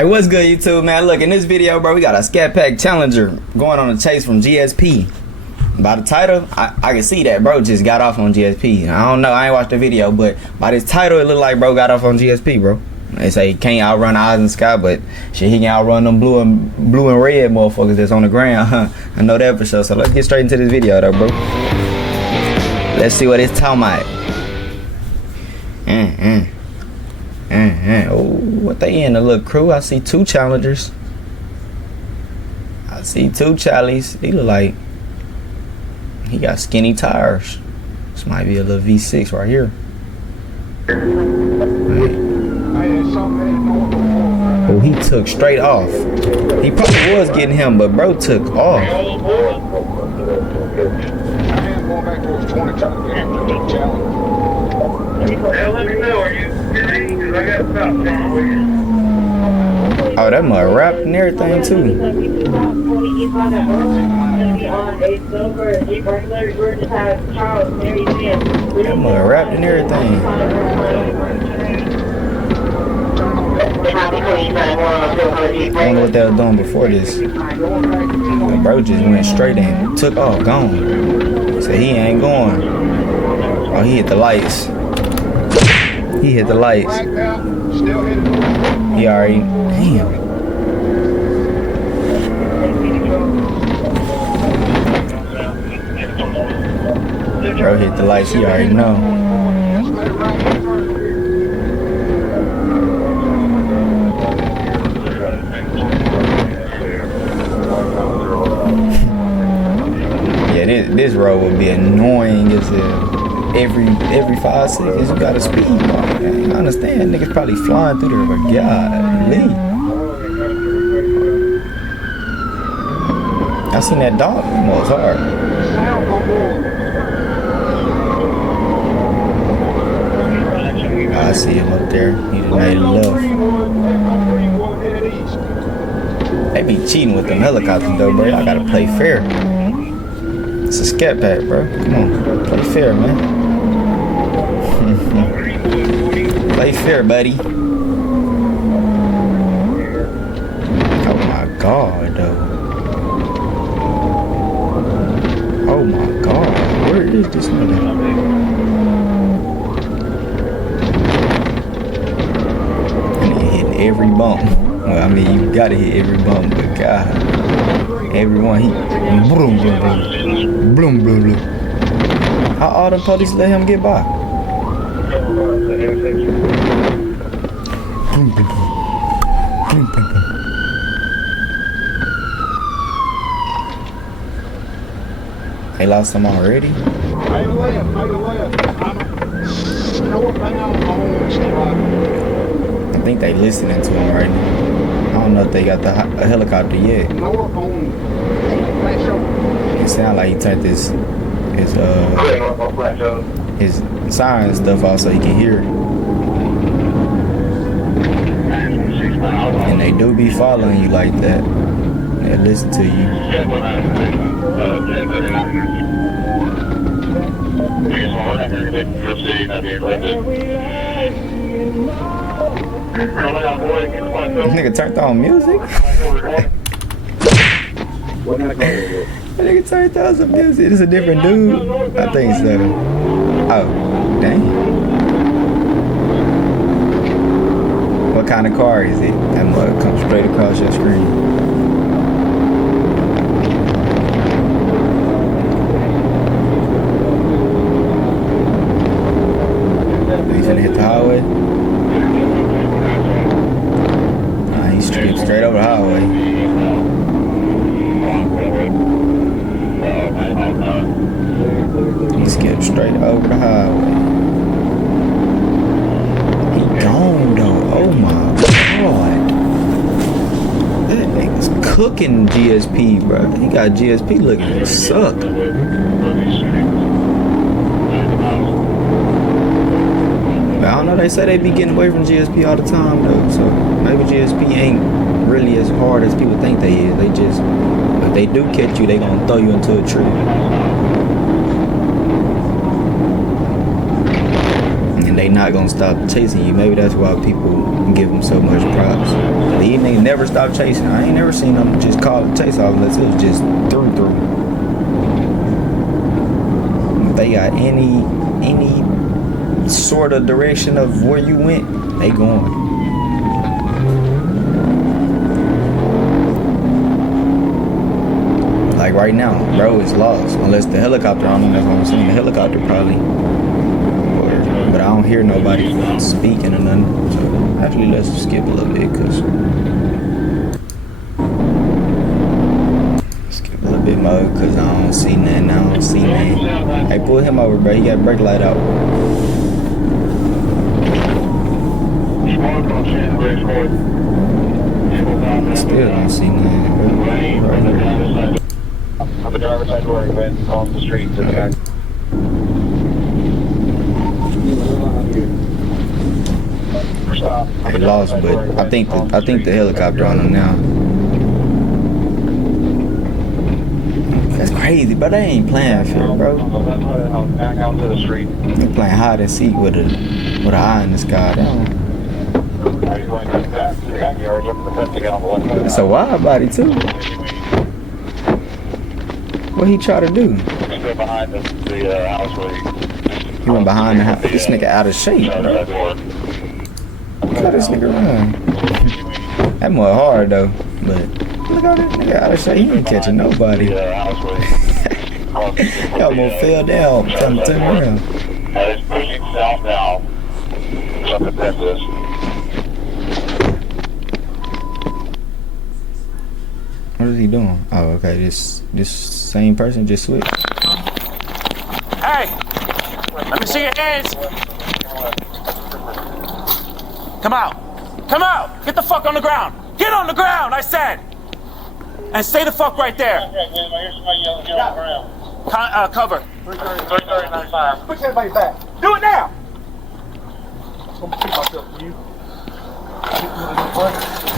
Hey, what's good, YouTube, man? Look, in this video, bro, we got a Scatpack Challenger going on a chase from GSP. By the title, I can see that bro just got off on GSP. I don't know, I ain't watched the video, but by this title, it look like bro got off on GSP, bro. They say he can't outrun eyes in the sky, but shit, he can outrun them blue and red motherfuckers that's on the ground, huh? I know that for sure. So let's get straight into this video, though, bro. Let's see what it's talking about. Oh, what they in, the little crew? I see two challengers. I see two Charlies. They look like he got skinny tires. This might be a little V6 right here. Right. Oh, he took straight off. He probably was getting him, but bro took off. Oh, that mud wrapped and everything too. That mud wrapped and everything. I don't know what they were doing before this. The bro just went straight in, took off, gone. So he ain't going. Oh, he hit the lights. He hit the lights. He already, damn. Bro hit the lights, he already know. Yeah, this road would be annoying as hell. Every 5 seconds you got a speed bump. I understand niggas probably flying through there, but golly. I seen that dog was hard. I see him up there. He done made a left. They be cheating with them helicopters though, bro. Y'all gotta play fair. It's a Scatpack, bro. Come on, play fair, man. Play fair, buddy. Oh my god, though. Oh my god, where is this nigga? And he hitting every bump. Well, I mean, you gotta hit every bump, but god, everyone he boom, boom, boom, boom, boom, boom. How all the police let him get by? They lost him already? I think they listening to him right now. I don't know if they got the helicopter yet. It sounds like he turned his siren stuff off so he can hear it. And they do be following you like that. They listen to you. Nigga turned on music? That nigga turned on some music. It's a different dude? I think so. Oh, dang. What kind of car is it? That mug comes straight across your screen. He's gonna hit the highway. He skipped straight over the highway. He skipped straight over the highway. He gone though. Oh my god. That nigga's cooking GSP, bro. He got GSP looking to suck. But I don't know, they say they be getting away from GSP all the time though. So maybe GSP ain't really as hard as people think they is. They just, if they do catch you, they gonna throw you into a tree. And they not gonna stop chasing you. Maybe that's why people give them so much props. These niggas never stop chasing. I ain't never seen them just call the chase off unless it was just through. If they got any sort of direction of where you went, they going. Like right now, bro is lost. Unless the helicopter, I don't know, that's what I'm saying. The helicopter probably. But I don't hear nobody speaking or nothing. So actually, let's skip a little bit, cause skip a little bit more, cause I don't see nothing. Hey, pull him over, bro. He got brake light out. Still don't see nothing, bro. Right here. On the driver's side door, went off the street to the back. They lost, but I think the helicopter on them now. That's crazy, but they ain't playing fair, bro. Back out to the street. They playing hide and seek with an eye in the sky. It's a wide body too. What he try to do? Still behind the house where He went behind the house. This nigga out of shape, bro. Look how this nigga run. That more hard though, but look how this nigga out of shape. He ain't catching nobody. He almost fell down trying to turn around. It's pushing south now. Something like this. What is he doing? Oh, okay. This same person just switched. Hey! Let me see your hands! Come out! Come out! Get the fuck on the ground! Get on the ground, I said! And stay the fuck right there! Cover. 330-95. Put everybody back. Do it now! What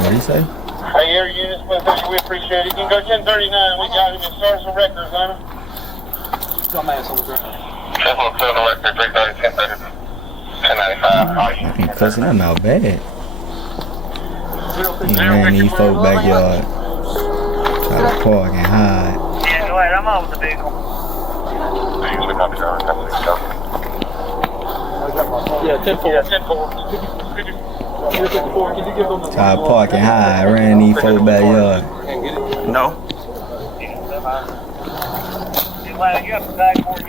did he say? Hey, air units, we appreciate it. You can go 1039. We got him in service of records, Hunter. Dumbass on the ground. 1095. He cussing him out bad. He ran these folk backyard. Try to park and hide. Yeah, go ahead. I'm out with the vehicle. Yeah, 10-4. Yeah, 10-4. Try to park and hide. Ran these folk backyard. No. You have the bag for you.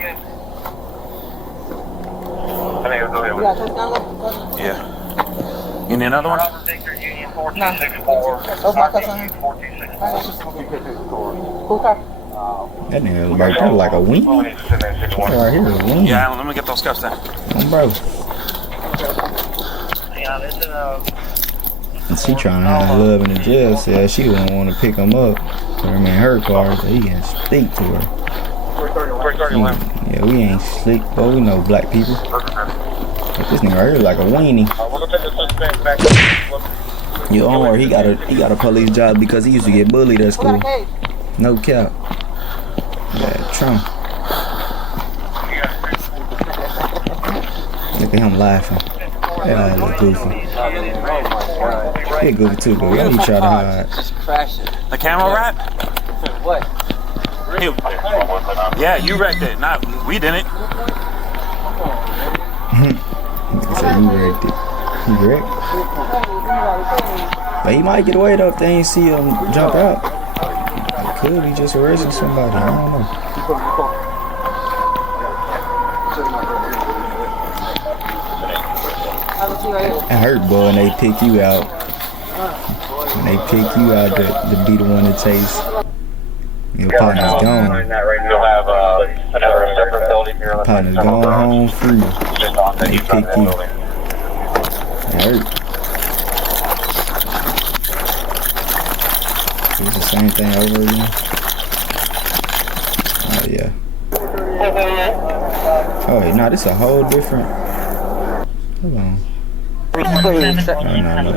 Yeah. You need another one? Victor Union 4264. That nigga right there like a weenie. Right here is a weenie. Yeah, let me get those cuffs then. Bro. Yeah, this is And she trying to have love in the jail cell. She don't want to pick him up. Put him in her car so he can speak to her. Yeah, we ain't slick, but we know black people. But this nigga right here like a weenie. You don't worry, he got a police job because he used to get bullied at school. No cap. Yeah, Trump. Look at him laughing. Yeah, look goofy. He goofy too, but we need to try to hide. The camera wrap? What? Yeah, you wrecked it. Not we didn't. So you wrecked it. He wrecked. But he might get away though if they ain't see him jump out. He could. He just arrested somebody. I don't know. It hurt, boy, when they pick you out. When they pick you out to be the one to chase. Your partner's gone. Your partner's gone home free. They pick you. It hurt. It's the same thing over again. Oh yeah. Oh wait, no, this is a whole different. Hold on. No.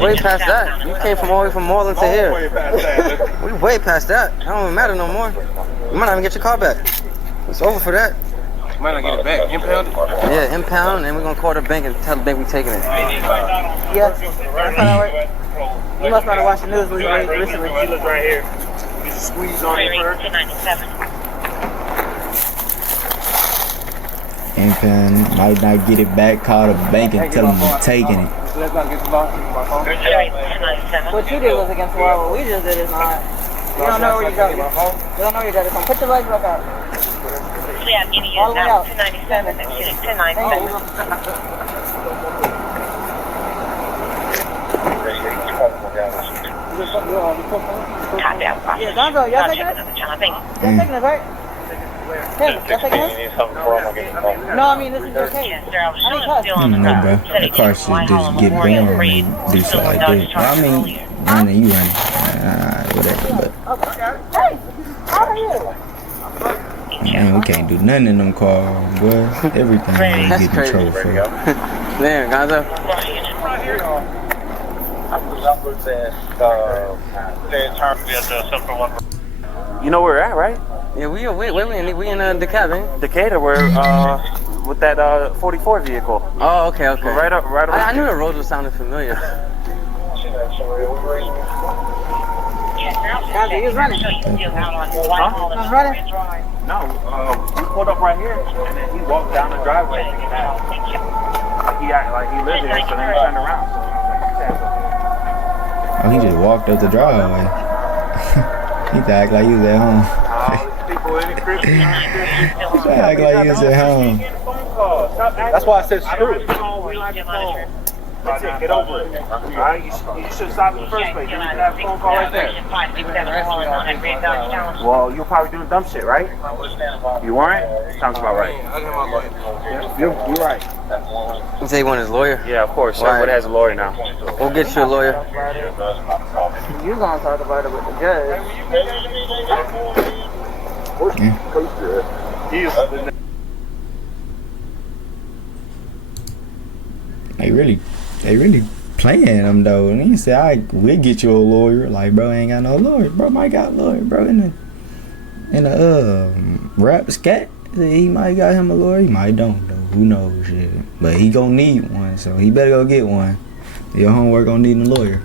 Way past that. You came from all the way from Moreland to here. We way past that. It don't even matter no more. You might not even get your car back. It's over for that. Might not get it back. Impound it? Yeah, impound, and we're gonna call the bank and tell the bank we're taking it. Yes. You must not have watched the news recently. He lives right here. You just squeeze on it first. Impound, might not get it back. Call the bank and tell them we're taking it. Let's not get the box. What you did was against the law. What we just did is not. You don't know where you got it. You don't know where you got it from. Put your legs back out. All the way out. 1097. Yeah, Gonzo, y'all taking it? Y'all taking it, right? Hey, y'all taking it? No, I mean, this is your case. I need cuss. No, bro. The car should just get boring when you do stuff like that. I mean, running, you running. Whatever, but. Hey, how are you? Man, we can't do nothing in them cars, boy. Everything we get in trouble for. There, Gonzo. You know where we're at, right? Yeah, we in Decatur, man. Decatur, we're with that 44 vehicle. Oh, okay. We're right up. I knew the road was sounding familiar. Gonzo, he was running. Huh? He was running. No, we pulled up right here, and then he walked down the driveway. He acted like he lived here, so then he turned around. Oh, he just walked up the driveway. He act like he was at home. He act like he was at home. That's why I said screw it. That's it, get over it. Alright, you should stop in the first place. You have a phone call right there. Well, you're probably doing dumb shit, right? You weren't? Sounds about right. You're right. You say he wanted his lawyer? Yeah, of course. Right. Everybody has a lawyer now. We'll get you a lawyer. You're gonna talk about it with the judge. They really playing him though. And he said, we'll get you a lawyer. Like, bro, ain't got no lawyer. Bro might got a lawyer, bro. In the rap scat, he might got him a lawyer. He might don't though. Who knows shit. But he gonna need one, so he better go get one. Your homework gonna need a lawyer.